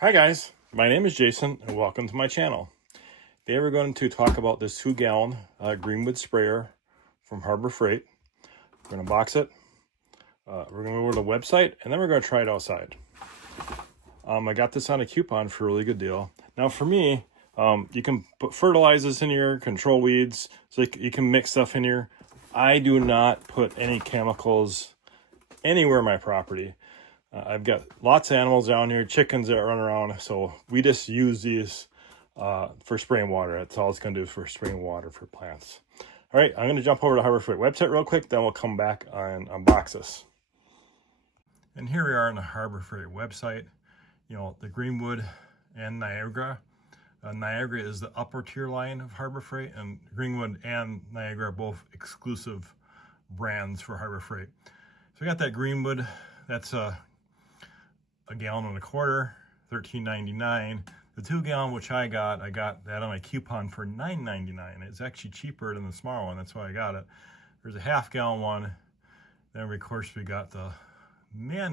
Hi guys, my name is Jason and welcome to my channel. Today we're going to talk about this 2-gallon Greenwood sprayer from Harbor Freight. We're going to box it, we're going to go to the website, and then we're going to try it outside. I got this on a coupon for a really good deal. Now for me, you can put fertilizers in here, control weeds, so you can mix stuff in here. I do not put any chemicals anywhere on my property. I've got lots of animals down here, chickens that run around, so we just use these for spraying water. That's all it's going to do for spraying water for plants. All right, I'm going to jump over to Harbor Freight website real quick, then we'll come back and unbox this. And here we are on the Harbor Freight website. You know, the Greenwood and Niagara. Niagara is the upper tier line of Harbor Freight, and Greenwood and Niagara are both exclusive brands for Harbor Freight. So we got that Greenwood, that's a gallon and a quarter, $13.99. The 2-gallon, which I got that on a coupon for $9.99. It's actually cheaper than the smaller one, that's why I got it. There's a half-gallon one. Then, of course, we got the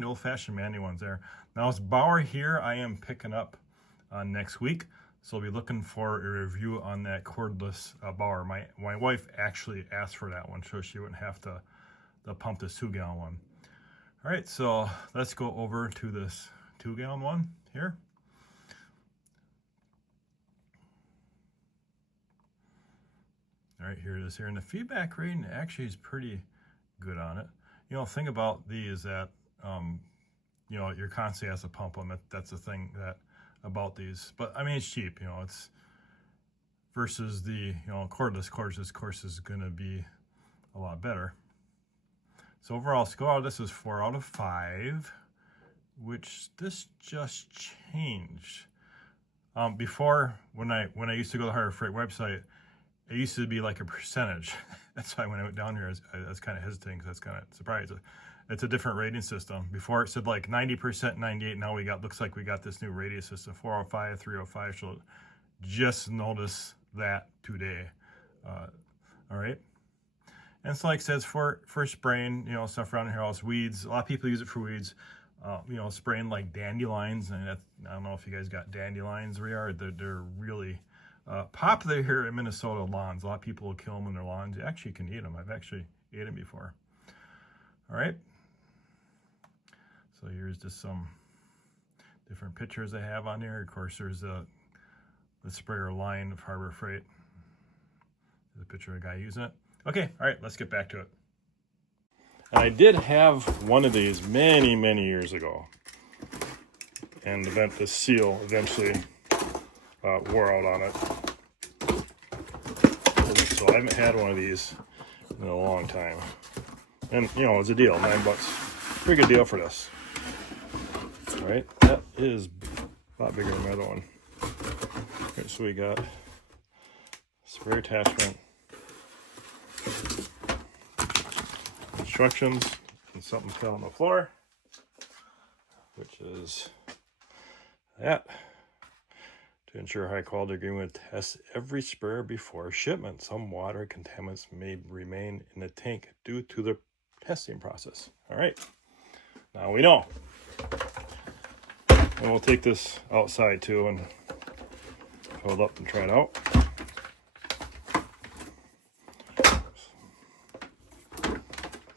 old-fashioned manual ones there. Now, this Bauer here, I am picking up next week, so I'll be looking for a review on that cordless Bauer. My wife actually asked for that one, so she wouldn't have to pump this 2-gallon one. All right, so let's go over to this 2-gallon one here. All right, here it is here. And the feedback rating actually is pretty good on it. You know, the thing about these that, you know, you're constantly has to pump them. That's the thing that about these. But, I mean, it's cheap, you know. It's versus the, you know, cordless course. This course is going to be a lot better. So overall score, this is 4 out of 5, which this just changed. Before, when I used to go to the Harbor Freight website, it used to be like a percentage. That's why when I went down here, I was kind of hesitating because that's kind of surprising. It's a different rating system. Before it said like 90%, 98. Now looks like we got this new rating system, 405, 305. So just notice that today. All right. And so like it says for spraying, you know, stuff around your house, weeds. A lot of people use it for weeds. You know, spraying like dandelions. And I don't know if you guys got dandelions where you are. They're really popular here in Minnesota lawns. A lot of people will kill them in their lawns. You actually can eat them. I've actually ate them before. All right. So here's just some different pictures I have on here. Of course, there's the sprayer line of Harbor Freight. There's a picture of a guy using it. Okay, all right, let's get back to it. And I did have one of these many, many years ago. And the seal eventually wore out on it. So I haven't had one of these in a long time. And, you know, it's a deal, $9. Pretty good deal for this. All right, that is a lot bigger than the other one. Okay, so we got sprayer attachment, instructions, and something fell on the floor, which is that. To ensure high quality Greenwood, test every sprayer before shipment. Some water contaminants may remain in the tank due to the testing process. All right, now we know. And we'll take this outside too and hold up and try it out.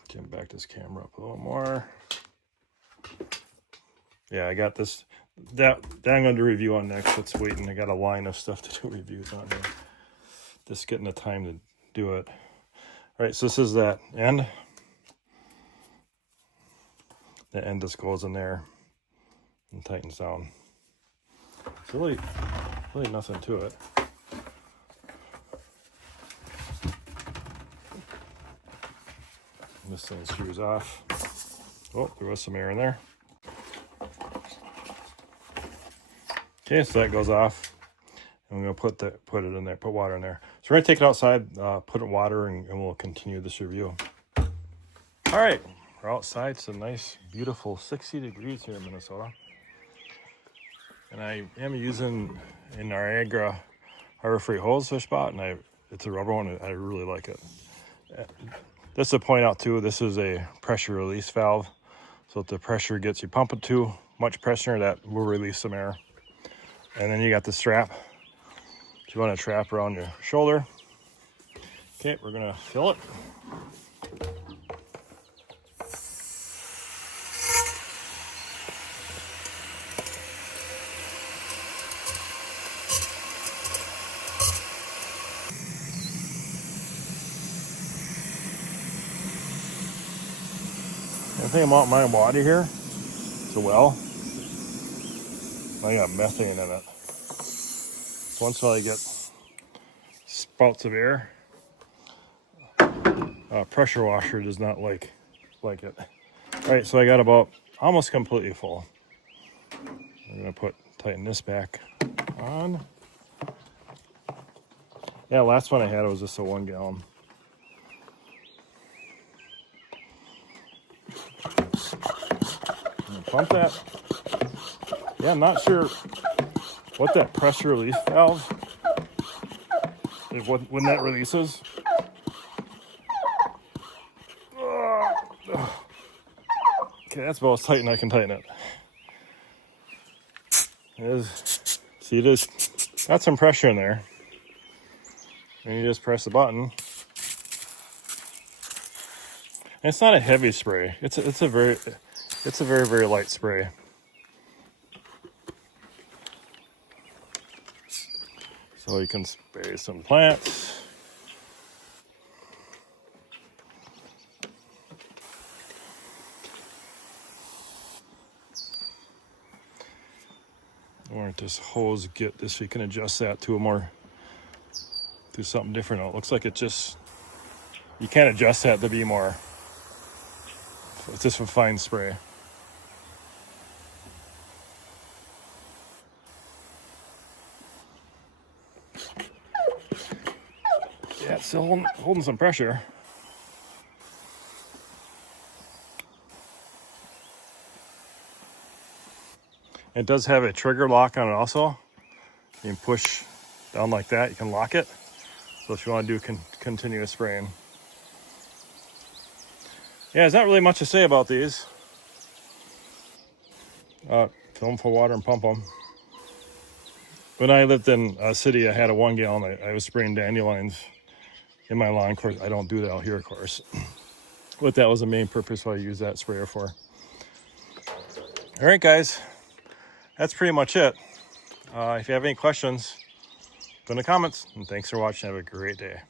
Get back this camera up a little more. Yeah, I got this. That I'm going to review on next. It's waiting. I got a line of stuff to do reviews on here. Just getting the time to do it. All right, so this is that end. The end just goes in there and tightens down. So really nothing to it. This thing screws off. Oh, there was some air in there. Okay, so that goes off. And we're gonna put it in there, put water in there. So we're gonna take it outside, put it in water, and we'll continue this review. All right, we're outside. It's a nice, beautiful 60 degrees here in Minnesota. And I am using a Niagara Harbor Freight hose fish spot, and it's a rubber one. I really like it. Just to point out too, this is a pressure release valve. So if the pressure gets you pumping too much pressure, that will release some air. And then you got the strap. You want to trap around your shoulder. Okay, we're gonna fill it. The thing about my water here, it's a well. I got methane in it. So once I get spouts of air, pressure washer does not like it. All right, so I got about almost completely full. I'm gonna tighten this back on. Yeah, last one I had was just a 1 gallon. Pump that. Yeah, I'm not sure what that pressure release valve, when that releases. Okay, that's about as tight as I can tighten it. See, it is got some pressure in there. And you just press the button. And it's not a heavy spray. It's a very very light spray. So you can spray some plants. Or this hose get this, so you can adjust that to something different. It looks like you can't adjust that to be more. It's just a fine spray. Yeah, it's still holding some pressure. It does have a trigger lock on it also. You can push down like that, you can lock it. So if you want to do continuous spraying. Yeah, there's not really much to say about these. Fill them full of water and pump them. When I lived in a city, I had a 1 gallon. I was spraying dandelions in my lawn. Of course, I don't do that out here, of course. But that was the main purpose why I use that sprayer for. All right, guys. That's pretty much it. If you have any questions, put in the comments. And thanks for watching. Have a great day.